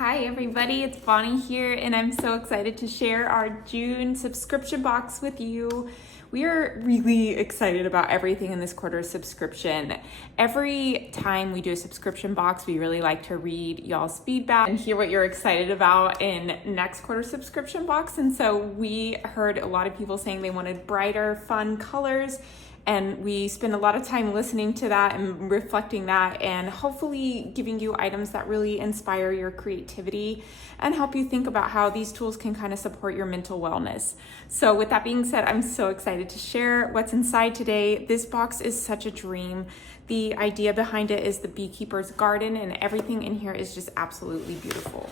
Hi everybody, it's Bonnie here and I'm so excited to share our June subscription box with you. We are really excited about everything in this quarter's subscription. Every time we do a subscription box, we really like to read y'all's feedback and hear what you're excited about in next quarter's subscription box. And so we heard a lot of people saying they wanted brighter, fun colors. And we spend a lot of time listening to that and reflecting that and hopefully giving you items that really inspire your creativity and help you think about how these tools can kind of support your mental wellness. So with that being said, I'm so excited to share what's inside today. This box is such a dream. The idea behind it is the beekeeper's garden, and everything in here is just absolutely beautiful.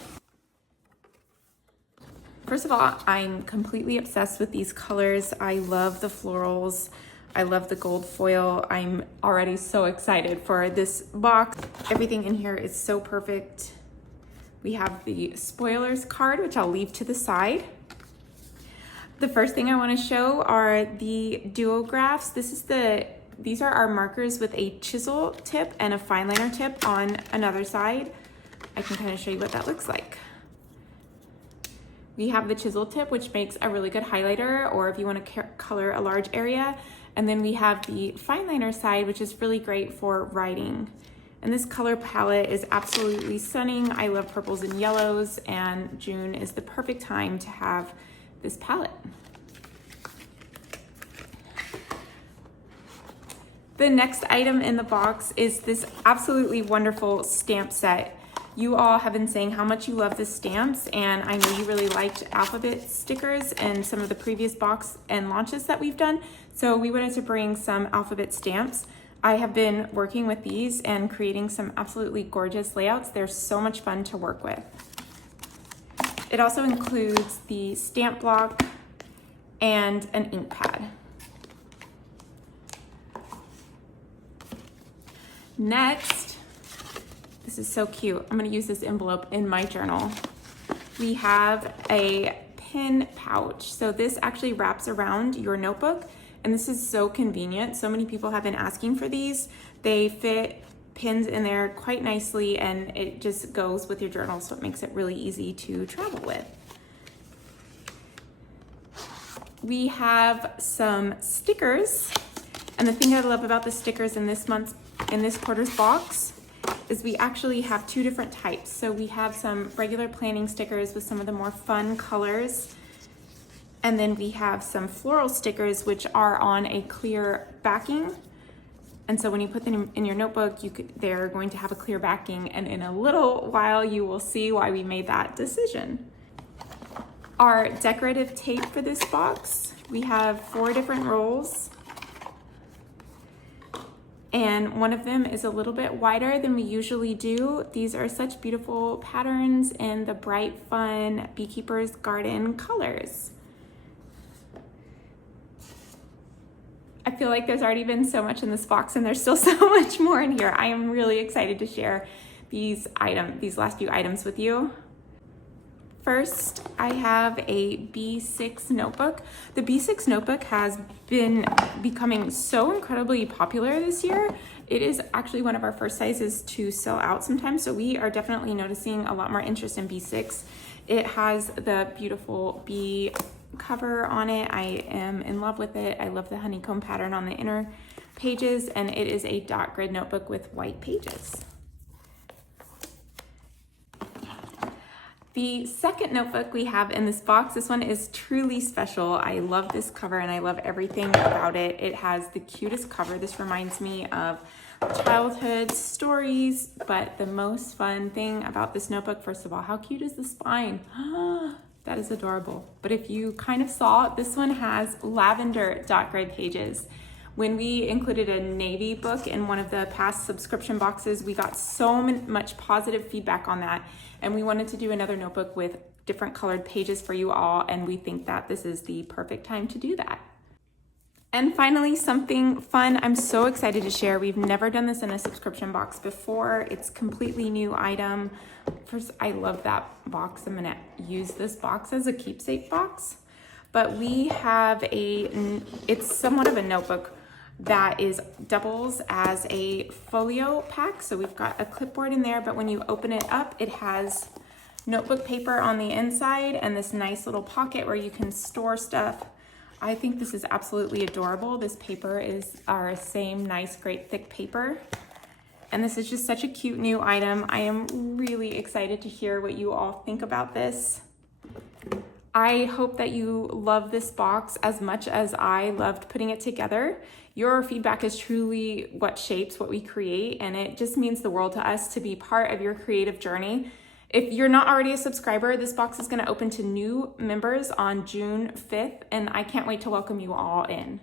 First of all, I'm completely obsessed with these colors. I love the florals. I love the gold foil. I'm already so excited for this box. Everything in here is so perfect. We have the spoilers card, which I'll leave to the side. The first thing I want to show are the duographs. These are our markers with a chisel tip and a fine liner tip on another side. I can kind of show you what that looks like. We have the chisel tip, which makes a really good highlighter, or if you want to color a large area. And then we have the fine liner side, which is really great for writing. And this color palette is absolutely stunning. I love purples and yellows, and June is the perfect time to have this palette. The next item in the box is this absolutely wonderful stamp set. You all have been saying how much you love the stamps, and I know you really liked alphabet stickers and some of the previous box and launches that we've done. So we wanted to bring some alphabet stamps. I have been working with these and creating some absolutely gorgeous layouts. They're so much fun to work with. It also includes the stamp block and an ink pad. Next, this is so cute. I'm gonna use this envelope in my journal. We have a pen pouch. So this actually wraps around your notebook, and this is so convenient. So many people have been asking for these. They fit pins in there quite nicely, and it just goes with your journal, so it makes it really easy to travel with. We have some stickers, and the thing I love about the stickers in this quarter's box is we actually have two different types. So we have some regular planning stickers with some of the more fun colors. And then we have some floral stickers, which are on a clear backing. And so when you put them in your notebook, they're going to have a clear backing. And in a little while, you will see why we made that decision. Our decorative tape for this box, we have 4 different rolls. And one of them is a little bit wider than we usually do. These are such beautiful patterns in the bright, fun Beekeeper's Garden colors. I feel like there's already been so much in this box, and there's still so much more in here. I am really excited to share these last few items with you. First, I have a B6 notebook. The B6 notebook has been becoming so incredibly popular this year. It is actually one of our first sizes to sell out sometimes, so we are definitely noticing a lot more interest in B6. It has the beautiful bee cover on it. I am in love with it. I love the honeycomb pattern on the inner pages, and it is a dot grid notebook with white pages. The second notebook we have in this box, this one is truly special. I love this cover and I love everything about it. It has the cutest cover. This reminds me of childhood stories, but the most fun thing about this notebook, first of all, how cute is the spine? That is adorable. But if you kind of saw, this one has lavender dot grid pages. When we included a navy book in one of the past subscription boxes, we got so much positive feedback on that. And we wanted to do another notebook with different colored pages for you all. And we think that this is the perfect time to do that. And finally, something fun I'm so excited to share. We've never done this in a subscription box before. It's a completely new item. First, I love that box. I'm gonna use this box as a keepsake box. But we have it's somewhat of a notebook that doubles as a folio pack. So we've got a clipboard in there, but when you open it up, it has notebook paper on the inside and this nice little pocket where you can store stuff. I think this is absolutely adorable. This paper is our same nice, great thick paper. And this is just such a cute new item. I am really excited to hear what you all think about this. I hope that you love this box as much as I loved putting it together. Your feedback is truly what shapes what we create, and it just means the world to us to be part of your creative journey. If you're not already a subscriber, this box is going to open to new members on June 5th, and I can't wait to welcome you all in.